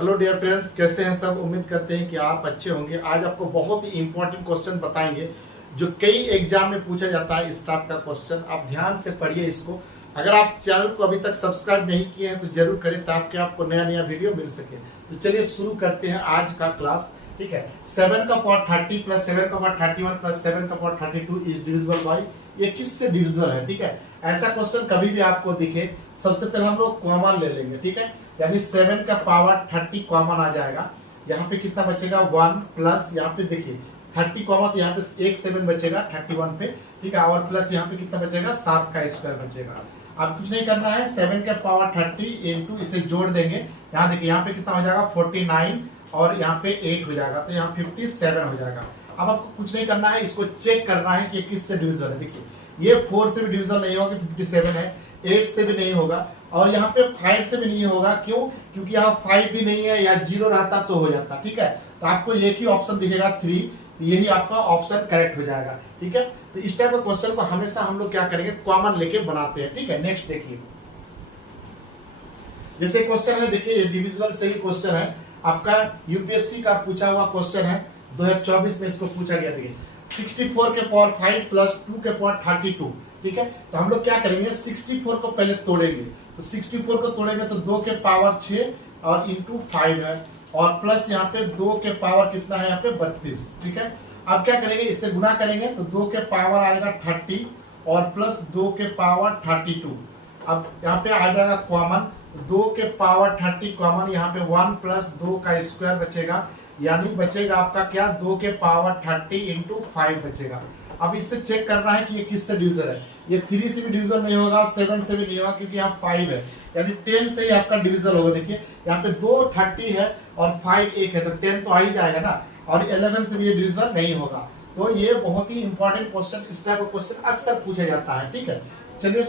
Hello dear friends, कैसे हैं सब। उम्मीद करते हैं कि आप अच्छे होंगे। आज आपको बहुत ही इंपॉर्टेंट क्वेश्चन बताएंगे जो कई एग्जाम में पूछा जाता है। इस टाइप का क्वेश्चन आप ध्यान से पढ़िए इसको। अगर आप चैनल को अभी तक सब्सक्राइब नहीं किए हैं तो जरूर करें ताकि आपको नया नया वीडियो मिल सके। तो चलिए शुरू करते हैं आज का क्लास। ठीक है, 7 का पावर 30 प्लस 7 का पावर 31 प्लस 7 का पावर 32 इज डिविजिबल बाई। ये किससे डिविजिबल है? ठीक है, ऐसा क्वेश्चन कभी भी आपको दिखे सबसे पहले हम लोग कॉमन ले लेंगे। ठीक है, यानी 7 का पावर 30 कॉमन आ जाएगा। यहाँ पे कितना बचेगा 1 प्लस यहाँ पे देखिए 30 कॉमन, तो यहाँ पे एक 7 बचेगा 31 पे। ठीक है, और प्लस यहाँ पे कितना बचेगा 7 का स्क्वायर बचेगा। अब कुछ नहीं करना है, 7 का पावर 30 इंटू इसे जोड़ देंगे। यहाँ देखिए यहाँ पे कितना हो जाएगा 49 और यहाँ पे 8 हो जाएगा, तो यहाँ 57 हो जाएगा। अब आपको कुछ नहीं करना है, इसको चेक करना है कि किससे डिविजन है। देखिए ये 4 से भी डिविजन नहीं होगा, 57 है, 8 से भी नहीं होगा और यहाँ पे 5 से भी नहीं होगा। क्यों? क्योंकि यहाँ 5 भी नहीं है, या 0 रहता तो हो जाता। ठीक है, तो आपको एक ही ऑप्शन दिखेगा 3, यही आपका ऑप्शन करेक्ट हो जाएगा। ठीक है, तो इस टाइप का क्वेश्चन को हमेशा हम लोग क्या करेंगे, कॉमन लेके बनाते हैं। ठीक है, नेक्स्ट देखिए, जैसे क्वेश्चन है, देखिए ये डिविजिबल से ही क्वेश्चन है, आपका यूपीएससी का पूछा हुआ क्वेश्चन है, 2024 में इसको पूछा गया। देखिए 64 के पावर 5 प्लस 2 के पावर 32। ठीक है, तो हम लोग क्या करेंगे, 64 को पहले तोड़ेंगे। तो 64 को तोड़ेंगे तो 2 के पावर 6 और इंटू 5 है, और प्लस यहाँ पे 2 के पावर कितना है, यहाँ पे 32। ठीक है, अब क्या करेंगे, इससे गुना करेंगे तो 2 के पावर आएगा 30 और प्लस 2 के पावर 32। अब यहाँ पे आ जाएगा कॉमन, 2 के पावर 30 कॉमन, यहाँ पे 1 प्लस 2 का स्क्वायर बचेगा, यानी बचेगा आपका क्या 2 के पावर 30 इंटू 5 बचेगा। अब इससे चेक करना है कि ये किससे डिविजन है। ये 3 से भी डिविजन नहीं होगा, 7 से भी नहीं होगा, क्योंकि यहाँ 5 है, यानी 10 से ही आपका डिविजन होगा। देखिए यहाँ पे 2 30 है और 5 1 है, तो 10 तो आ ही जाएगा ना, और 11 से भी ये डिविजन नहीं होगा। तो ये बहुत ही इंपॉर्टेंट क्वेश्चन, इस टाइप का क्वेश्चन अक्सर पूछा जाता है। ठीक है, चलिए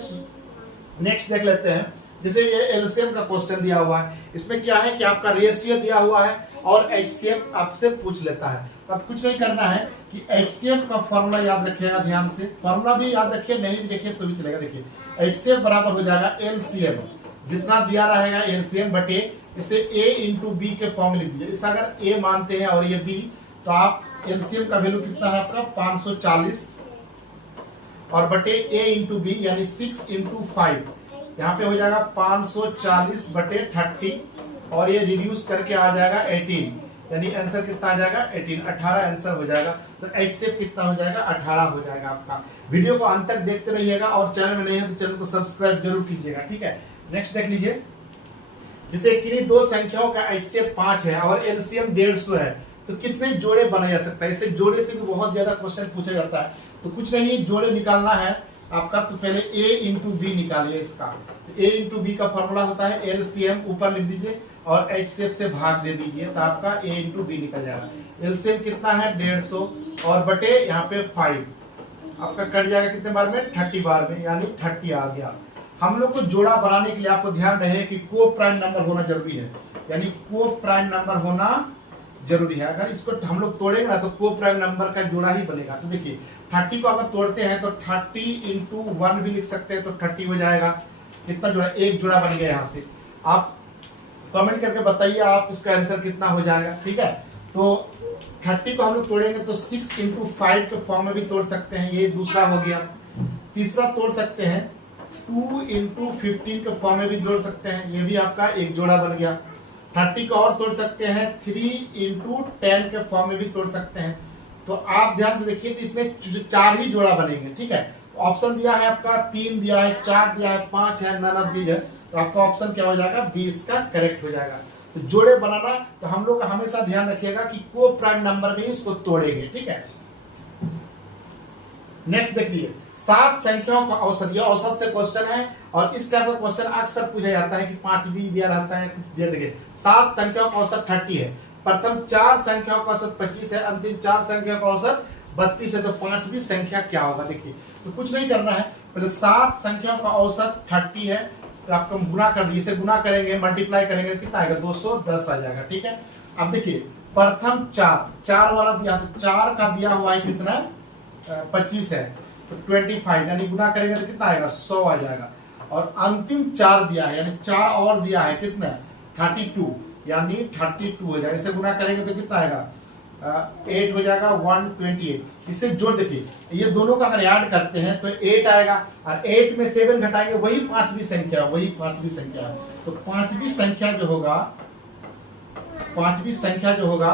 नेक्स्ट देख लेते हैं। जैसे ये एलसीएम का क्वेश्चन दिया हुआ है, इसमें क्या है कि आपका रेशियो दिया हुआ है और एचसीएफ आपसे पूछ लेता है। तो अब कुछ नहीं करना है कि एचसीएफ का फॉर्मूला याद रखिएगा ध्यान से, फॉर्मूला भी याद रखिए, नहीं भी रखिए तो भी चलेगा। देखिए एचसीएफ बराबर हो जाएगा एलसीएम, जितना दिया रहेगा एलसीएम बटे इसे ए इंटू बी के फॉर्म लिख दीजिए। इसे अगर ए मानते हैं और ये बी, तो आप एलसीएम का वैल्यू कितना है आपका 540 और बटे ए इंटू बी यानी 6 इंटू 5, यहाँ पे हो जाएगा 540 बटे 30 और ये रिड्यूस करके आ जाएगा 18, यानी आंसर कितना आ जाएगा 18 आंसर हो जाएगा। तो एचसीएफ कितना हो जाएगा 18 हो जाएगा आपका। वीडियो को अंत तक देखते रहिएगा और चैनल में नहीं है तो चैनल को सब्सक्राइब जरूर कीजिएगा। ठीक है, नेक्स्ट देख लीजिए, जैसे किन्हीं दो संख्याओं का एचसीएफ 5 है और एलसीएम 150 है, तो कितने जोड़े बनाया जा सकता है। इसे जोड़े से भी बहुत ज्यादा क्वेश्चन पूछा जाता है। तो कुछ नहीं, जोड़े निकालना है आपका, तो पहले ए इंटू बी निकालिए इसका। तो ए इंटू बी का फॉर्मूला होता है एलसीएम, ऊपर लिख दीजिए और एचसीएफ से भाग दे दीजिए, तो आपका ए इंटू बी निकल जाएगा। एलसीएम कितना है 150 और बटे यहाँ पे 5, आपका कट जाएगा कितने बार में 30 बार में, यानी 30 आ गया। हम लोग को जोड़ा बनाने के लिए आपको ध्यान रहे कि को प्राइम नंबर होना जरूरी है, यानी को प्राइम नंबर होना जरूरी है। अगर इसको हम लोग तोड़ेंगे ना तो को प्राइम नंबर का जोड़ा ही बनेगा। तो देखिए 30 को अगर तोड़ते हैं तो 30 इंटू 1 भी लिख सकते हैं, तो 30 हो जाएगा। कितना जोड़ा, एक जोड़ा बन गया। यहाँ से आप कमेंट करके बताइए आप इसका आंसर कितना हो जाएगा। ठीक है, तो 30 को हम लोग तोड़ेंगे तो 6 इंटू 5 के फॉर्म में भी तोड़ सकते हैं, ये दूसरा हो गया। तीसरा तोड़ सकते हैं 2 इंटू 15 के फॉर्म में भी जोड़ सकते हैं, ये भी आपका एक जोड़ा बन गया। 30 को और तोड़ सकते हैं 3 इंटू 10 के फॉर्म में भी तोड़ सकते हैं। तो आप ध्यान से देखिए, तो इसमें 4 ही जोड़ा बनेंगे। ठीक है, तो ऑप्शन दिया है आपका 3 दिया है, 4 दिया है, 5 है, नन ऑफ दीज है, तो आपका ऑप्शन क्या हो जाएगा 20 का करेक्ट हो जाएगा। तो जोड़े बनाना तो हम लोग हमेशा ध्यान रखिएगा कि को प्राइम नंबर में इसको तोड़ेंगे। ठीक है, नेक्स्ट देखिए, 7 संख्याओं का औसत, यह औसत से क्वेश्चन है और इस टाइप का क्वेश्चन अक्सर पूछा जाता है कि 5 भी दिया रहता है, कुछ दिया। देखिए 7 संख्याओं का औसत 30 है, प्रथम 4 संख्याओं का औसत 25 है, अंतिम 4 संख्याओं का औसत 32 है, तो 5वीं संख्या क्या होगा। देखिए तो कुछ नहीं करना है, पहले 7 संख्याओं का औसत 30 है, तो आपको गुना कर दीजिए, इसे गुना करेंगे मल्टीप्लाई करेंगे कितना आएगा 210 आ जाएगा। ठीक है, अब देखिए प्रथम 4 वाला दिया, तो 4 का दिया हुआ है कितना 25 है, तो 25, यानी गुना करेंगे तो कितना आएगा 100 आ जाएगा। और अंतिम 4 दिया है, यानी 4 और दिया है कितना 32, यानी 32 हो जाएगा। इसे गुना करेंगे तो कितना आएगा 8 हो जाएगा 128। इसे जोड़ देखिए, ये दोनों का अगर ऐड करते हैं तो 8 आएगा और 8 में 7 घटाएंगे वही पांचवी संख्या, वही पांचवी संख्या है। तो पांचवी संख्या जो होगा, पांचवी संख्या जो होगा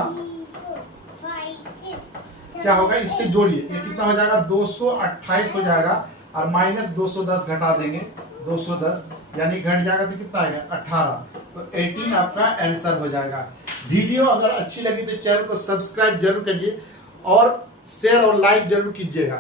क्या होगा, इससे जोड़िए, ये कितना हो जाएगा 228 हो जाएगा और माइनस 210 घटा देंगे 210, यानी घट जाएगा तो कितना आएगा 18। तो 18 आपका आंसर हो जाएगा। वीडियो अगर अच्छी लगी तो चैनल को सब्सक्राइब जरूर कीजिए और शेयर और लाइक जरूर कीजिएगा।